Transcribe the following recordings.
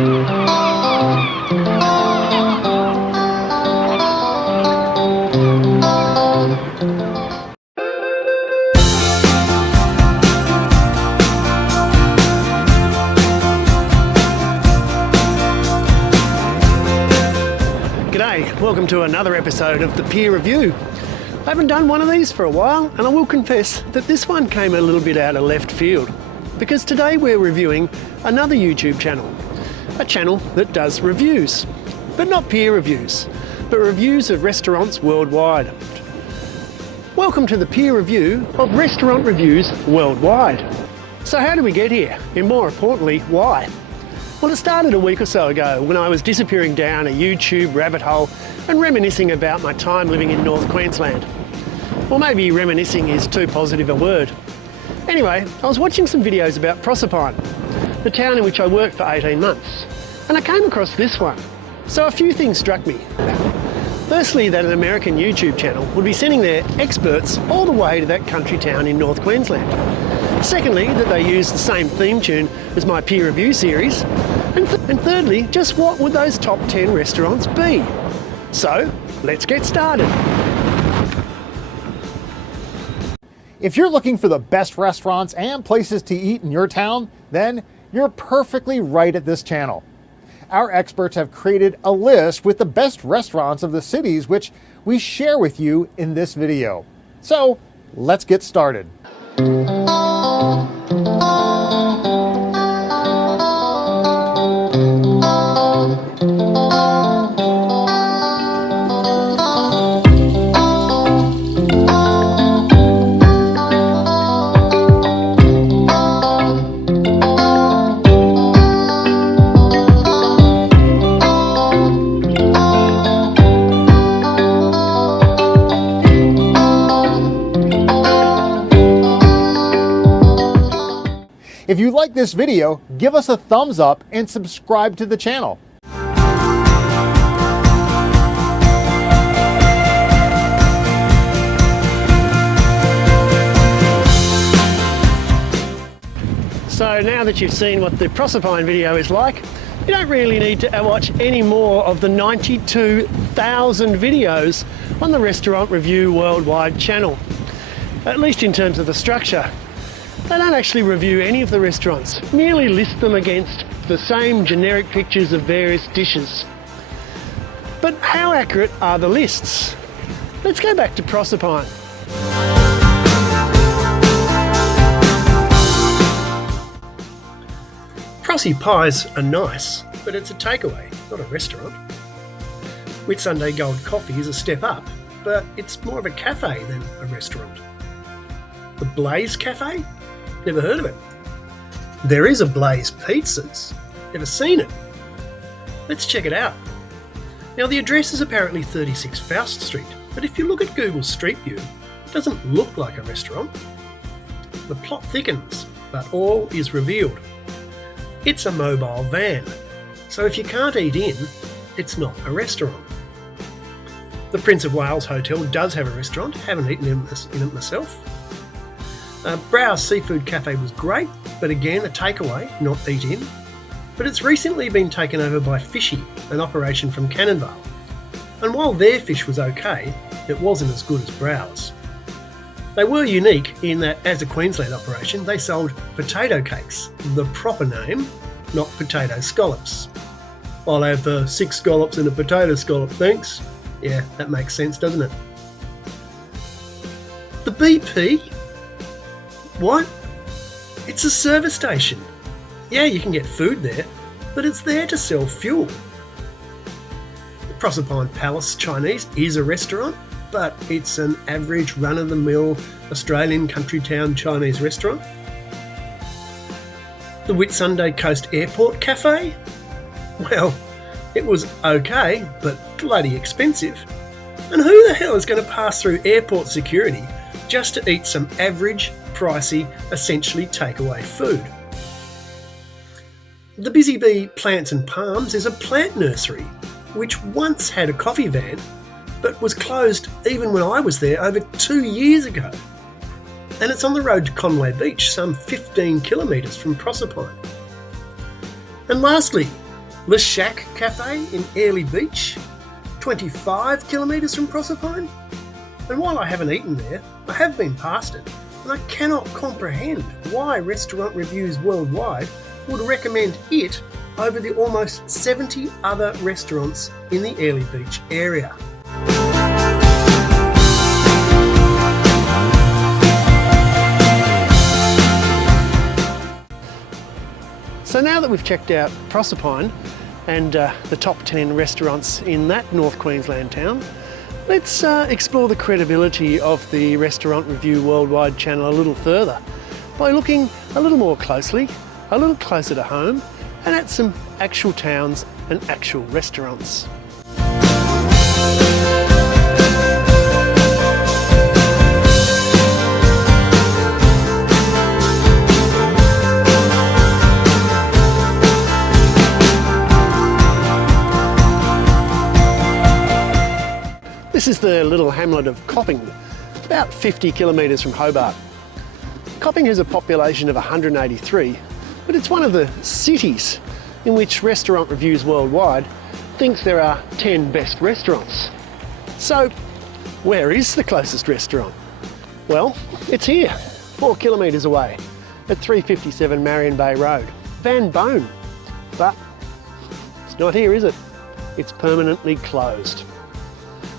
G'day, welcome to another episode of the Pier Review. I haven't done one of these for a while, and I will confess that this one came a little bit out of left field, because today we're reviewing another YouTube channel, a channel that does reviews, but not peer reviews, but reviews of restaurants worldwide. Welcome to the peer review of restaurant reviews worldwide. So how did we get here? And more importantly, why? Well, it started a week or so ago when I was disappearing down a YouTube rabbit hole and reminiscing about my time living in North Queensland. Or maybe reminiscing is too positive a word. Anyway, I was watching some videos about Proserpine, the town in which I worked for 18 months, and I came across this one. So a few things struck me. Firstly, that an American YouTube channel would be sending their experts all the way to that country town in North Queensland. Secondly, that they use the same theme tune as my peer review series. And thirdly, just what would those top 10 restaurants be? So, let's get started. If you're looking for the best restaurants and places to eat in your town, then you're perfectly right at this channel. Our experts have created a list with the best restaurants of the cities which we share with you in this video. So, let's get started. If you like this video, give us a thumbs up and subscribe to the channel. So now that you've seen what the Proserpine video is like, you don't really need to watch any more of the 92,000 videos on the Restaurant Review Worldwide channel, at least in terms of the structure. They don't actually review any of the restaurants, merely list them against the same generic pictures of various dishes. But how accurate are the lists? Let's go back to Proserpine. Prosy pies are nice, but it's a takeaway, not a restaurant. Whitsunday Gold Coffee is a step up, but it's more of a cafe than a restaurant. The Blaze Cafe? Never heard of it. There is a Blaze Pizzas. Never seen it. Let's check it out. Now the address is apparently 36 Faust Street, but if you look at Google Street View, it doesn't look like a restaurant. The plot thickens, but all is revealed. It's a mobile van, so if you can't eat in, it's not a restaurant. The Prince of Wales Hotel does have a restaurant, haven't eaten in it myself. Brow's Seafood Cafe was great, but again a takeaway, not eat in. But it's recently been taken over by Fishy, an operation from Cannonvale. And while their fish was okay, it wasn't as good as Brow's. They were unique in that as a Queensland operation, they sold potato cakes, the proper name, not potato scallops. I'll have 6 scallops and a potato scallop, thanks. Yeah, that makes sense, doesn't it? The BP? What? It's a service station. Yeah, you can get food there, but it's there to sell fuel. The Proserpine Palace Chinese is a restaurant, but it's an average run-of-the-mill Australian country town Chinese restaurant. The Whitsunday Coast Airport Cafe? Well, it was okay, but bloody expensive. And who the hell is going to pass through airport security just to eat some average, pricey, essentially takeaway food? The Busy Bee Plants and Palms is a plant nursery, which once had a coffee van, but was closed even when I was there over 2 years ago. And it's on the road to Conway Beach, some 15 kilometres from Proserpine. And lastly, Le Shack Cafe in Airlie Beach, 25 kilometres from Proserpine. And while I haven't eaten there, I have been past it, and I cannot comprehend why Restaurant Reviews Worldwide would recommend it over the almost 70 other restaurants in the Airlie Beach area. So now that we've checked out Proserpine and the top 10 restaurants in that North Queensland town, let's explore the credibility of the Restaurant Review Worldwide channel a little further by looking a little more closely, a little closer to home, and at some actual towns and actual restaurants. This is the little hamlet of Copping, about 50 kilometres from Hobart. Copping has a population of 183, but it's one of the cities in which Restaurant Reviews Worldwide thinks there are 10 best restaurants. So, where is the closest restaurant? Well, it's here, 4 kilometres away, at 357 Marion Bay Road, Van Bone. But it's not here, is it? It's permanently closed.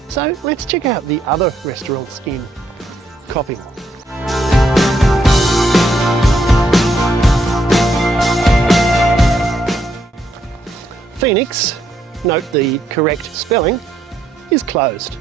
So let's check out the other restaurants in Copping. Phoenix, note the correct spelling, is closed.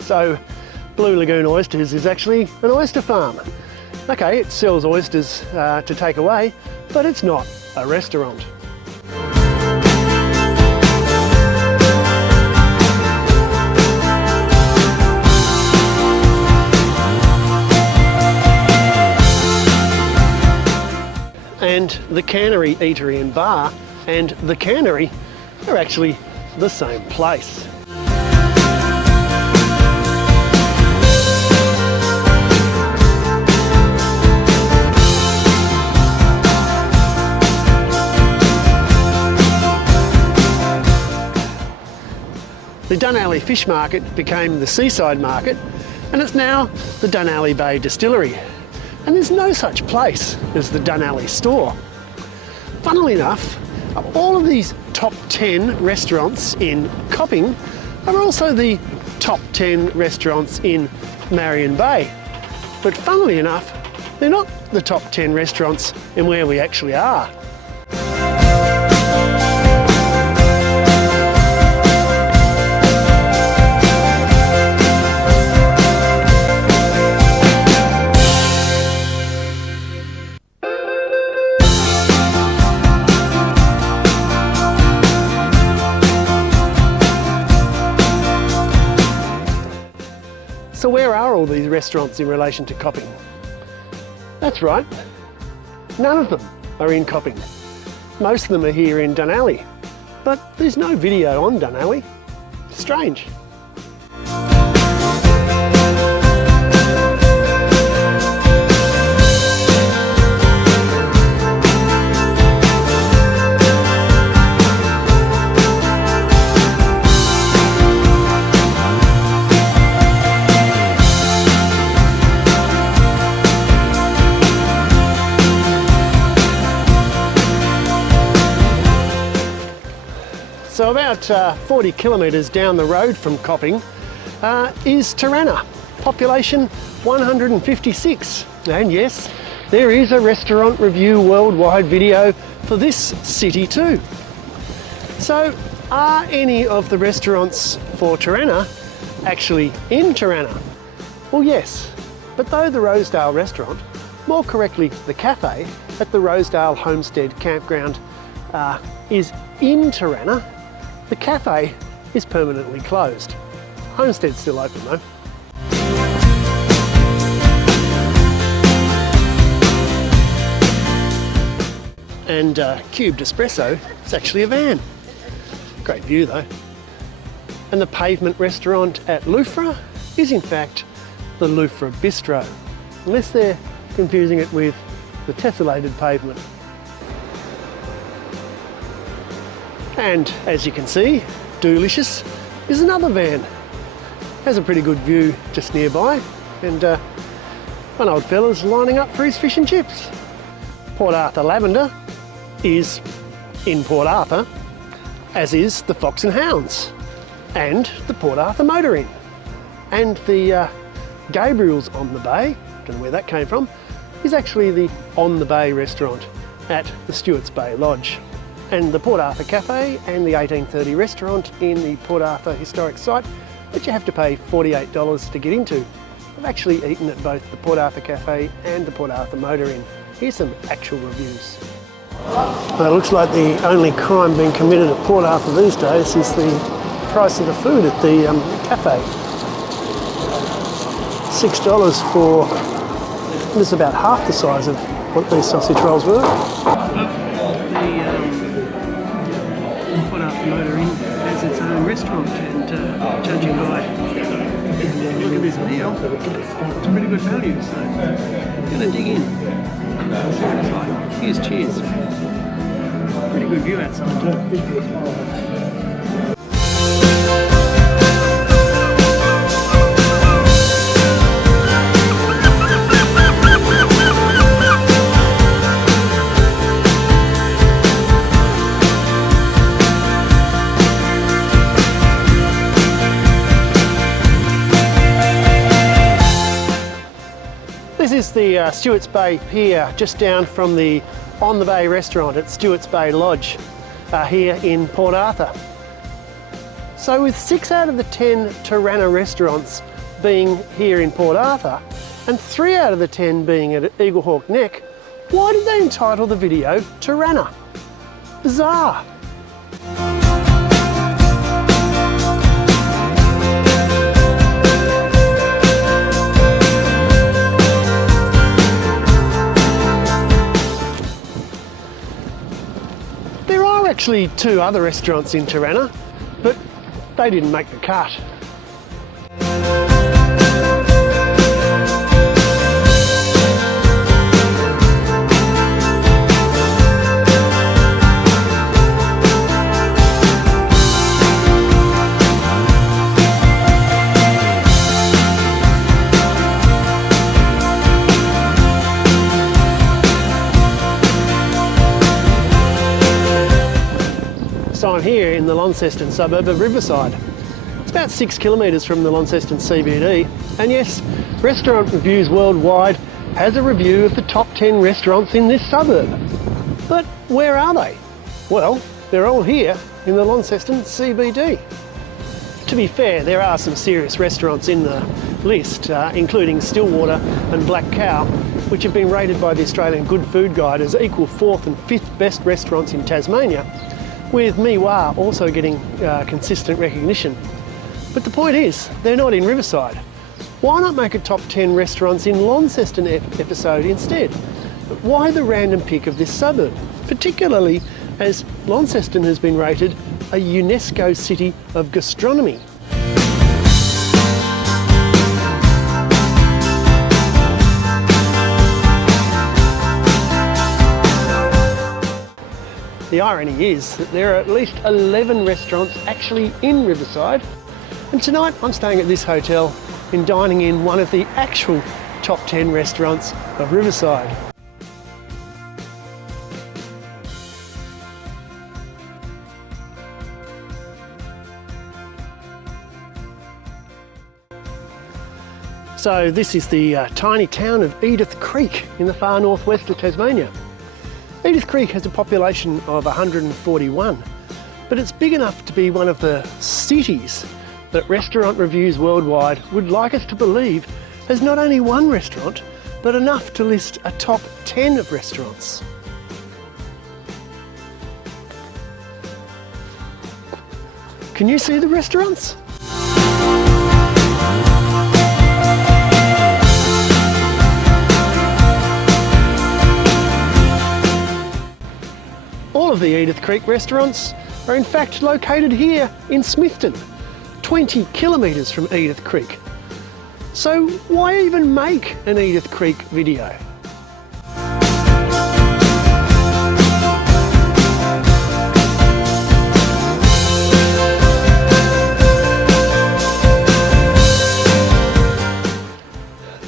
So, Blue Lagoon Oysters is actually an oyster farm. Okay, it sells oysters to take away, but it's not a restaurant. And the Cannery Eatery and Bar and the Cannery are actually the same place. The Dunalley Fish Market became the Seaside Market, and it's now the Dunalley Bay Distillery. And there's no such place as the Dunalley Store. Funnily enough, all of these top 10 restaurants in Copping are also the top 10 restaurants in Marion Bay. But funnily enough, they're not the top 10 restaurants in where we actually are. So where are all these restaurants in relation to Copping? That's right, none of them are in Copping. Most of them are here in Dunalley, but there's no video on Dunalley. Strange. So about 40 kilometres down the road from Copping is Turana, population 156. And yes, there is a Restaurant Review Worldwide video for this city too. So are any of the restaurants for Turana actually in Turana? Well, yes, but though the Rosedale restaurant, more correctly the cafe at the Rosedale Homestead Campground is in Turana, the cafe is permanently closed. Homestead's still open though. and cubed espresso is actually a van. Great view though. And the pavement restaurant at Louvre is in fact the Louvre Bistro, unless they're confusing it with the tessellated pavement. And as you can see, Doolicious is another van. Has a pretty good view just nearby, and an old fella's lining up for his fish and chips. Port Arthur Lavender is in Port Arthur, as is the Fox and Hounds, and the Port Arthur Motor Inn, and the Gabriel's on the Bay, don't know where that came from, is actually the On the Bay restaurant at the Stewart's Bay Lodge. And the Port Arthur Cafe and the 1830 restaurant in the Port Arthur Historic Site, that you have to pay $48 to get into. I've actually eaten at both the Port Arthur Cafe and the Port Arthur Motor Inn. Here's some actual reviews. Well, it looks like the only crime being committed at Port Arthur these days is the price of the food at the cafe. $6 for, this is about half the size of what these sausage rolls were. The Port Arthur Motor Inn has its own restaurant, and judging by look at this meal, it's pretty good value, so I'm going to dig in and see what it's like. Here's cheers. Pretty good view outside too. This is the Stewart's Bay Pier, just down from the On the Bay restaurant at Stewart's Bay Lodge here in Port Arthur. So with 6 out of the 10 Turana restaurants being here in Port Arthur and 3 out of the 10 being at Eaglehawk Neck, why did they entitle the video Turana? Bizarre. Actually 2 other restaurants in Turana, but they didn't make the cut. So I'm here in the Launceston suburb of Riverside. It's about 6 kilometres from the Launceston CBD, and yes, Restaurant Reviews Worldwide has a review of the top 10 restaurants in this suburb. But where are they? Well, they're all here in the Launceston CBD. To be fair, there are some serious restaurants in the list, including Stillwater and Black Cow, which have been rated by the Australian Good Food Guide as equal 4th and 5th best restaurants in Tasmania, with Miwa also getting consistent recognition. But the point is, they're not in Riverside. Why not make a top 10 restaurants in Launceston episode instead? But why the random pick of this suburb? Particularly as Launceston has been rated a UNESCO City of Gastronomy. The irony is that there are at least 11 restaurants actually in Riverside, and tonight I'm staying at this hotel and dining in one of the actual top 10 restaurants of Riverside. So this is the tiny town of Edith Creek in the far northwest of Tasmania. Edith Creek has a population of 141, but it's big enough to be one of the cities that Restaurant Reviews Worldwide would like us to believe has not only one restaurant, but enough to list a top 10 of restaurants. Can you see the restaurants? the Edith Creek restaurants are in fact located here in Smithton, 20 kilometres from Edith Creek. So why even make an Edith Creek video?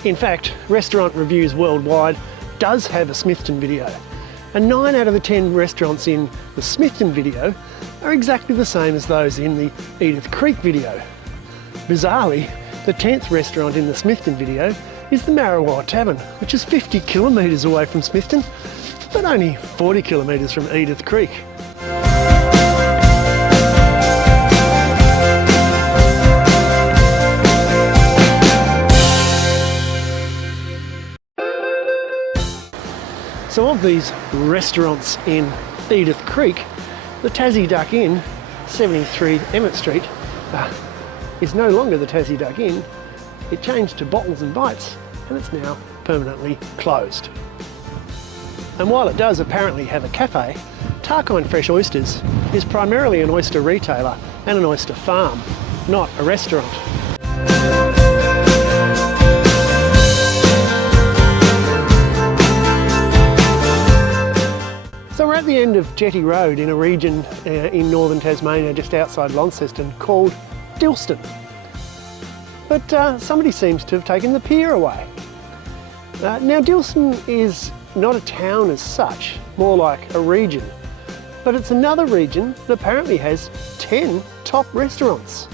In fact, Restaurant Reviews Worldwide does have a Smithton video, and 9 out of the 10 restaurants in the Smithton video are exactly the same as those in the Edith Creek video. Bizarrely, the 10th restaurant in the Smithton video is the Marrawa Tavern, which is 50 kilometres away from Smithton, but only 40 kilometres from Edith Creek. So of these restaurants in Edith Creek, the Tassie Duck Inn, 73 Emmett Street, is no longer the Tassie Duck Inn. It changed to Bottles and Bites, and it's now permanently closed. And while it does apparently have a cafe, Tarkine Fresh Oysters is primarily an oyster retailer and an oyster farm, not a restaurant. So we're at the end of Jetty Road in a region in northern Tasmania just outside Launceston called Dilston. But somebody seems to have taken the pier away. Now Dilston is not a town as such, more like a region, but it's another region that apparently has 10 top restaurants.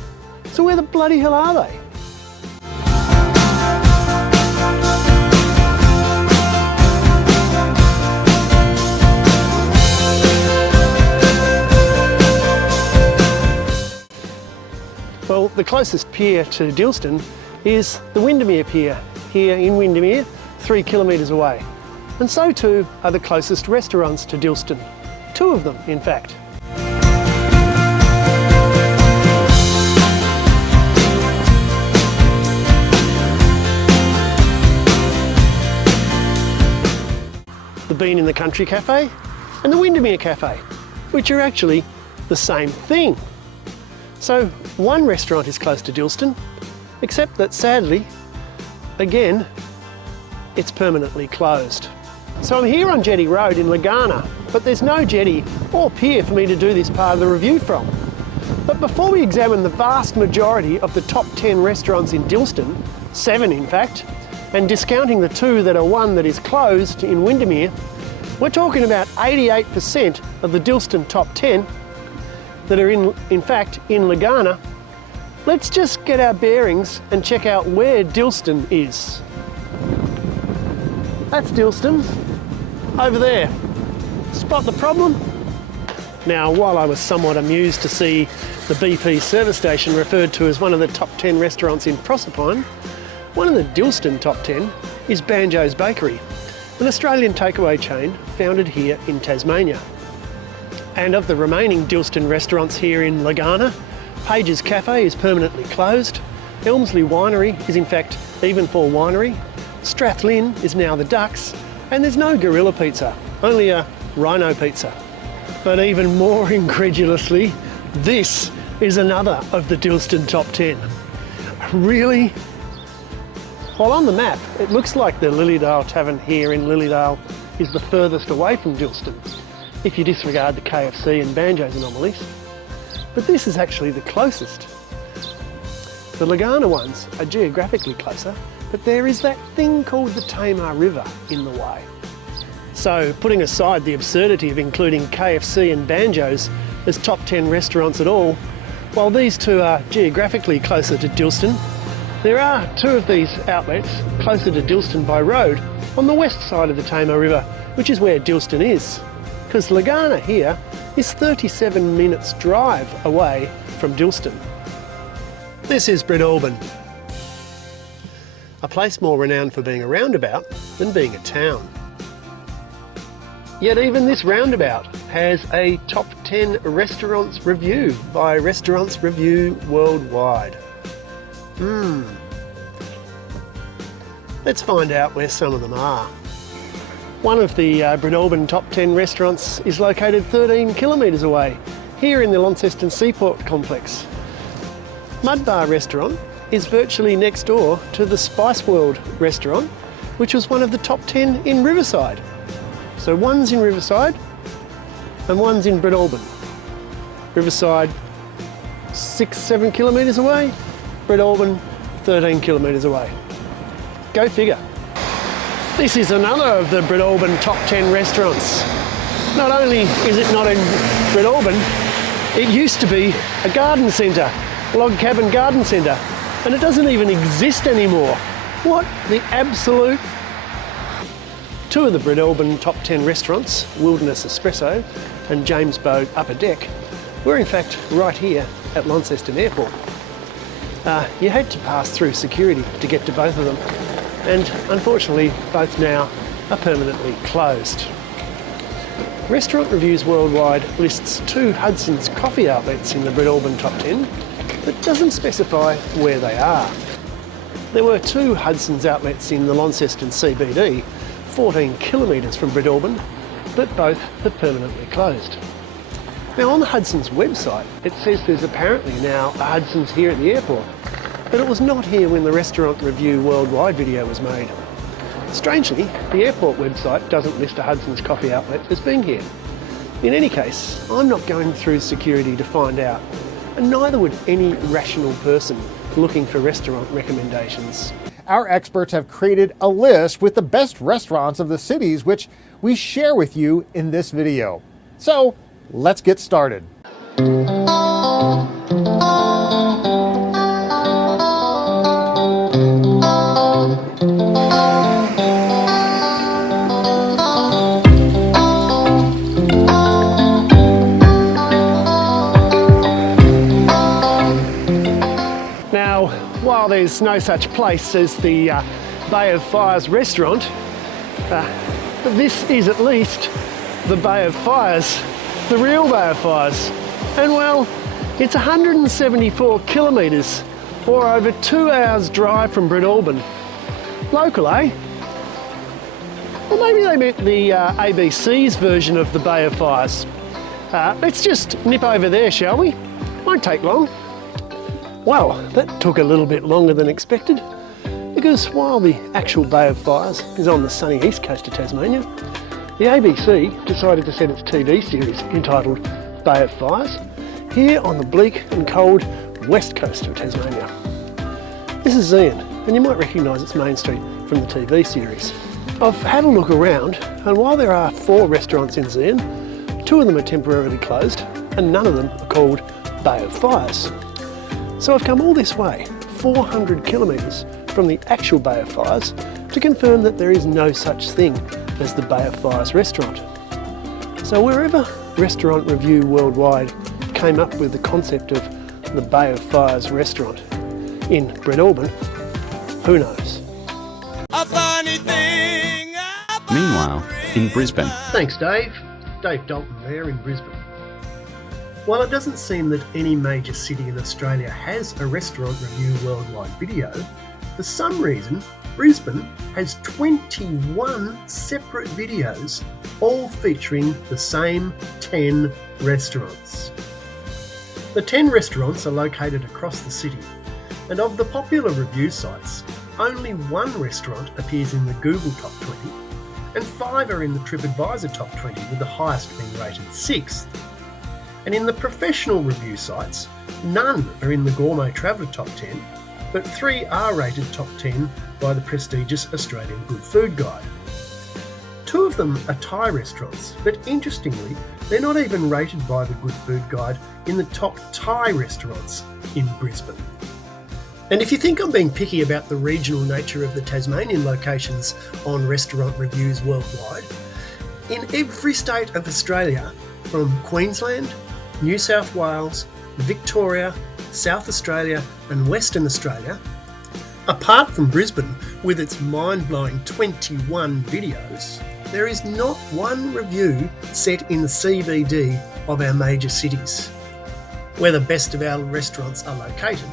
So where the bloody hell are they? Well, the closest pier to Dilston is the Windermere Pier, here in Windermere, 3 kilometres away. And so too are the closest restaurants to Dilston. 2 of them, in fact. The Bean in the Country Cafe and the Windermere Cafe, which are actually the same thing. So one restaurant is close to Dilston, except that sadly, again, it's permanently closed. So I'm here on Jetty Road in Legana, but there's no jetty or pier for me to do this part of the review from. But before we examine the vast majority of the top 10 restaurants in Dilston, 7 in fact, and discounting the 2 that are one that is closed in Windermere, we're talking about 88% of the Dilston top 10 that are in fact in Legana. Let's just get our bearings and check out where Dilston is. That's Dilston, over there. Spot the problem? Now, while I was somewhat amused to see the BP service station referred to as one of the top 10 restaurants in Proserpine, one of the Dilston top 10 is Banjo's Bakery, an Australian takeaway chain founded here in Tasmania. And of the remaining Dilston restaurants here in Legana, Page's Cafe is permanently closed, Elmsley Winery is in fact Evenfall Winery, Strathlin is now the Ducks, and there's no Gorilla Pizza, only a Rhino Pizza. But even more incredulously, this is another of the Dilston top 10. Really? While on the map, it looks like the Lilydale Tavern here in Lilydale is the furthest away from Dilston, if you disregard the KFC and Banjo's anomalies. But this is actually the closest. The Legana ones are geographically closer, but there is that thing called the Tamar River in the way. So, putting aside the absurdity of including KFC and Banjo's as top 10 restaurants at all, while these 2 are geographically closer to Dilston, there are 2 of these outlets closer to Dilston by road on the west side of the Tamar River, which is where Dilston is. Because Legana here is 37 minutes drive away from Dilston. This is Breadalbin, a place more renowned for being a roundabout than being a town. Yet even this roundabout has a top 10 restaurants review by Restaurants Review Worldwide. Let's find out where some of them are. One of the Bredorbin top 10 restaurants is located 13 kilometres away, here in the Launceston Seaport Complex. Mud Bar Restaurant is virtually next door to the Spice World restaurant, which was one of the top 10 in Riverside. So one's in Riverside and one's in Bredorbin. Riverside 6-7 kilometres away, Bredorbin 13 kilometres away. Go figure. This is another of the Bredorbin top 10 restaurants. Not only is it not in Bredorbin, it used to be a garden centre, log cabin garden centre, and it doesn't even exist anymore. What the absolute... Two of the Bredorbin top 10 restaurants, Wilderness Espresso and James Bow Upper Deck, were in fact right here at Launceston Airport. You had to pass through security to get to both of them, and unfortunately both now are permanently closed. Restaurant Reviews Worldwide lists 2 Hudson's coffee outlets in the Bredorbin top 10, but doesn't specify where they are. There were 2 Hudson's outlets in the Launceston CBD, 14 kilometres from Bredorbin, but both have permanently closed. Now on the Hudson's website, it says there's apparently now a Hudson's here at the airport, but it was not here when the Restaurant Review Worldwide video was made. Strangely, the airport website doesn't list a Hudson's coffee outlet as being here. In any case, I'm not going through security to find out, and neither would any rational person looking for restaurant recommendations. Our experts have created a list with the best restaurants of the cities, which we share with you in this video. So let's get started. While there's no such place as the Bay of Fires restaurant, this is at least the Bay of Fires, the real Bay of Fires. And well, it's 174 kilometres or over 2 hours drive from Bredorbin. Local, eh? Or maybe they meant the ABC's version of the Bay of Fires. Let's just nip over there, shall we? Won't take long. Well, that took a little bit longer than expected, because while the actual Bay of Fires is on the sunny east coast of Tasmania, the ABC decided to set its TV series entitled Bay of Fires here on the bleak and cold west coast of Tasmania. This is Zian, and you might recognise its main street from the TV series. I've had a look around, and while there are 4 restaurants in Zian, 2 of them are temporarily closed, and none of them are called Bay of Fires. So I've come all this way, 400 kilometres from the actual Bay of Fires, to confirm that there is no such thing as the Bay of Fires restaurant. So wherever Restaurant Review Worldwide came up with the concept of the Bay of Fires restaurant in Bredorbin, who knows? A funny thing. Meanwhile, in Brisbane. Thanks, Dave. Dave Dalton there in Brisbane. While it doesn't seem that any major city in Australia has a Restaurant Review Worldwide video, for some reason Brisbane has 21 separate videos, all featuring the same 10 restaurants. The 10 restaurants are located across the city, and of the popular review sites, only 1 restaurant appears in the Google Top 20, and 5 are in the TripAdvisor Top 20, with the highest being rated 6th. And in the professional review sites, none are in the Gourmet Traveller Top 10, but 3 are rated Top 10 by the prestigious Australian Good Food Guide. 2 of them are Thai restaurants, but interestingly, they're not even rated by the Good Food Guide in the top Thai restaurants in Brisbane. And if you think I'm being picky about the regional nature of the Tasmanian locations on Restaurant Reviews Worldwide, in every state of Australia, from Queensland, New South Wales, Victoria, South Australia and Western Australia, apart from Brisbane with its mind-blowing 21 videos, there is not one review set in the CBD of our major cities, where the best of our restaurants are located.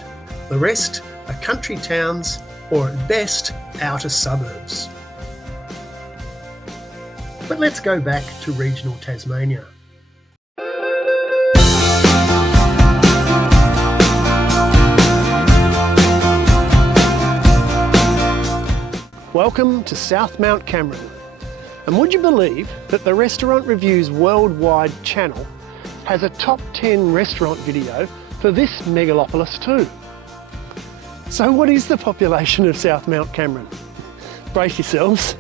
The rest are country towns or at best outer suburbs. But let's go back to regional Tasmania. Welcome to South Mount Cameron. And would you believe that the Restaurant Reviews Worldwide channel has a top 10 restaurant video for this megalopolis too? So what is the population of South Mount Cameron? Brace yourselves,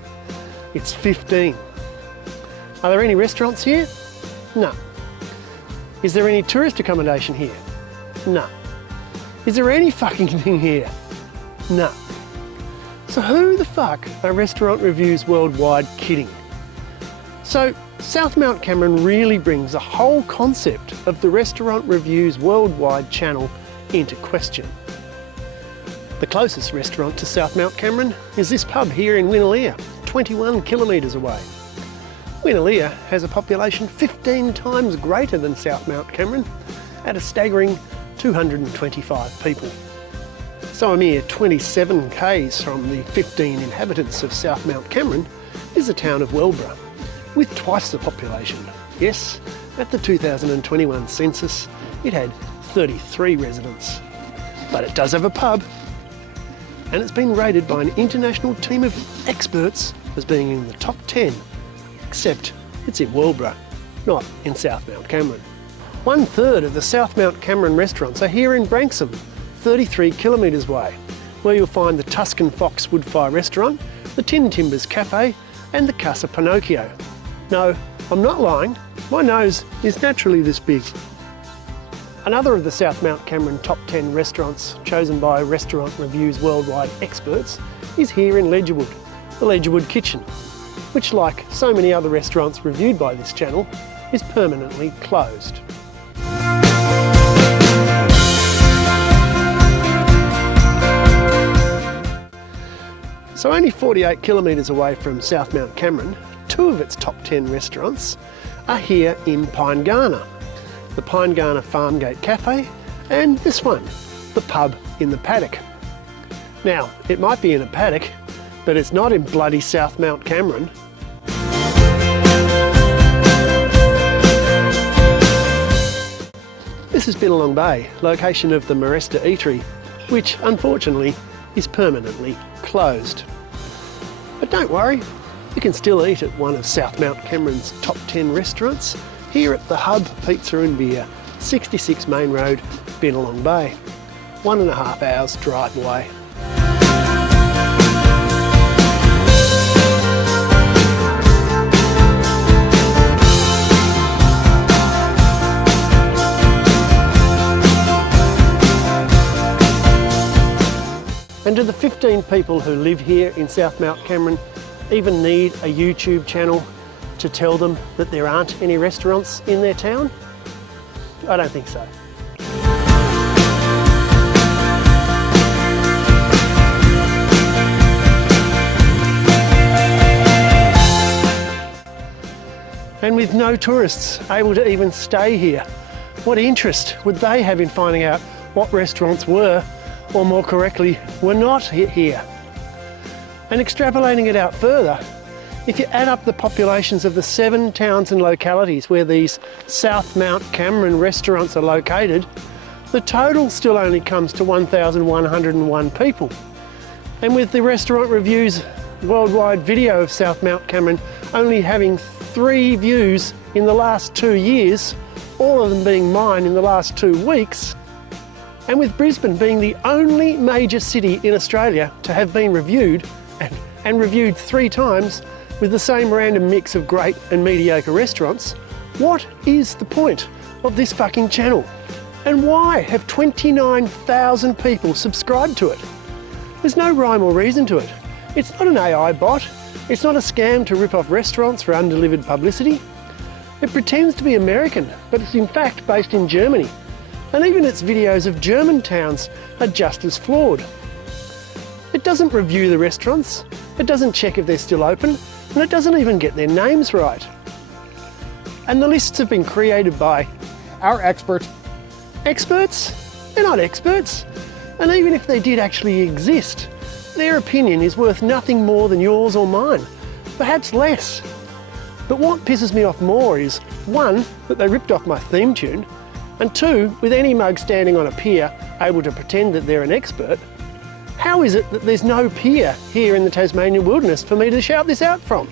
it's 15. Are there any restaurants here? No. Is there any tourist accommodation here? No. Is there any fucking thing here? No. So who the fuck are Restaurant Reviews Worldwide kidding? So South Mount Cameron really brings the whole concept of the Restaurant Reviews Worldwide channel into question. The closest restaurant to South Mount Cameron is this pub here in Winalea, 21 kilometres away. Winalea has a population 15 times greater than South Mount Cameron at a staggering 225 people. So a mere 27 k's from the 15 inhabitants of South Mount Cameron is the town of Wellborough, with twice the population. Yes, at the 2021 census, it had 33 residents. But it does have a pub, and it's been rated by an international team of experts as being in the top 10, except it's in Wellborough, not in South Mount Cameron. 1/3 of the South Mount Cameron restaurants are here in Branksome, 33 kilometres away, where you'll find the Tuscan Fox Woodfire Restaurant, the Tin Timbers Cafe and the Casa Pinocchio. No, I'm not lying, my nose is naturally this big. Another of the South Mount Cameron top 10 restaurants chosen by Restaurant Reviews Worldwide experts is here in Ledgerwood, the Ledgerwood Kitchen, which, like so many other restaurants reviewed by this channel, is permanently closed. So only 48 kilometres away from South Mount Cameron, 2 of its top 10 restaurants are here in Pinegana, the Pinegana Farmgate Cafe and this one, the pub in the paddock. Now, it might be in a paddock, but it's not in bloody South Mount Cameron. This is Billabong Bay, location of the Maresta Eatery, which unfortunately is permanently closed. But don't worry, you can still eat at one of South Mount Cameron's top 10 restaurants here at the Hub Pizza and Beer, 66 Main Road, Billabong Bay, 1.5 hours drive away. And do the 15 people who live here in South Mount Cameron even need a YouTube channel to tell them that there aren't any restaurants in their town? I don't think so. And with no tourists able to even stay here, what interest would they have in finding out what restaurants were, or more correctly, were not here? And extrapolating it out further, if you add up the populations of the 7 towns and localities where these South Mount Cameron restaurants are located, the total still only comes to 1,101 people. And with the Restaurant Reviews Worldwide video of South Mount Cameron only having 3 views in the last 2 years, all of them being mine in the last 2 weeks, and with Brisbane being the only major city in Australia to have been reviewed, and reviewed 3 times with the same random mix of great and mediocre restaurants, what is the point of this fucking channel? And why have 29,000 people subscribed to it? There's no rhyme or reason to it. It's not an AI bot. It's not a scam to rip off restaurants for undelivered publicity. It pretends to be American, but it's in fact based in Germany. And even its videos of German towns are just as flawed. It doesn't review the restaurants, it doesn't check if they're still open, and it doesn't even get their names right. And the lists have been created by Our experts. experts? They're not experts. And even if they did actually exist, their opinion is worth nothing more than yours or mine, perhaps less. But what pisses me off more is, one, that they ripped off my theme tune, and two, with any mug standing on a pier able to pretend that they're an expert, how is it that there's no pier here in the Tasmanian wilderness for me to shout this out from?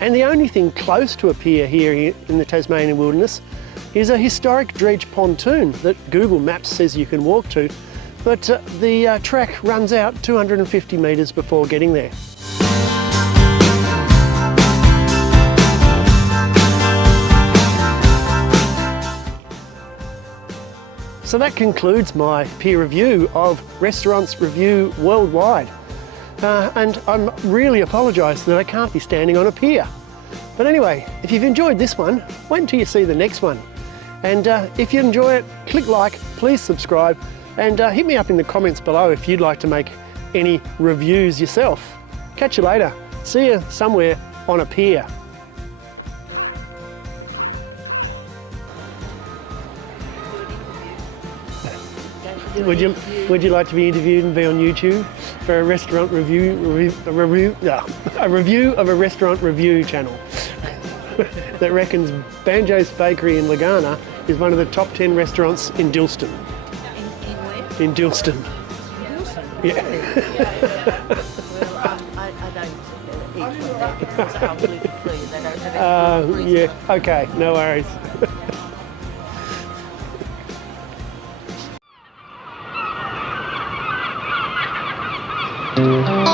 And the only thing close to a pier here in the Tasmanian wilderness is a historic dredge pontoon that Google Maps says you can walk to, but the track runs out 250 metres before getting there. So that concludes my peer review of Restaurants Review Worldwide. And I'm really apologise that I can't be standing on a pier. But anyway, if you've enjoyed this one, wait until you see the next one. And if you enjoy it, click like, please subscribe, and hit me up in the comments below if you'd like to make any reviews yourself. Catch you later. See you somewhere on a pier. Would you like to be interviewed and be on YouTube for a restaurant review a review of a restaurant review channel that reckons Banjo's Bakery in Lagana is one of the top 10 restaurants in Dilston. In where? In Dilston. Dilston? Yeah. Well, I don't eat from there because I'm gluten free. They don't have any Yeah. Okay. No worries. Oh.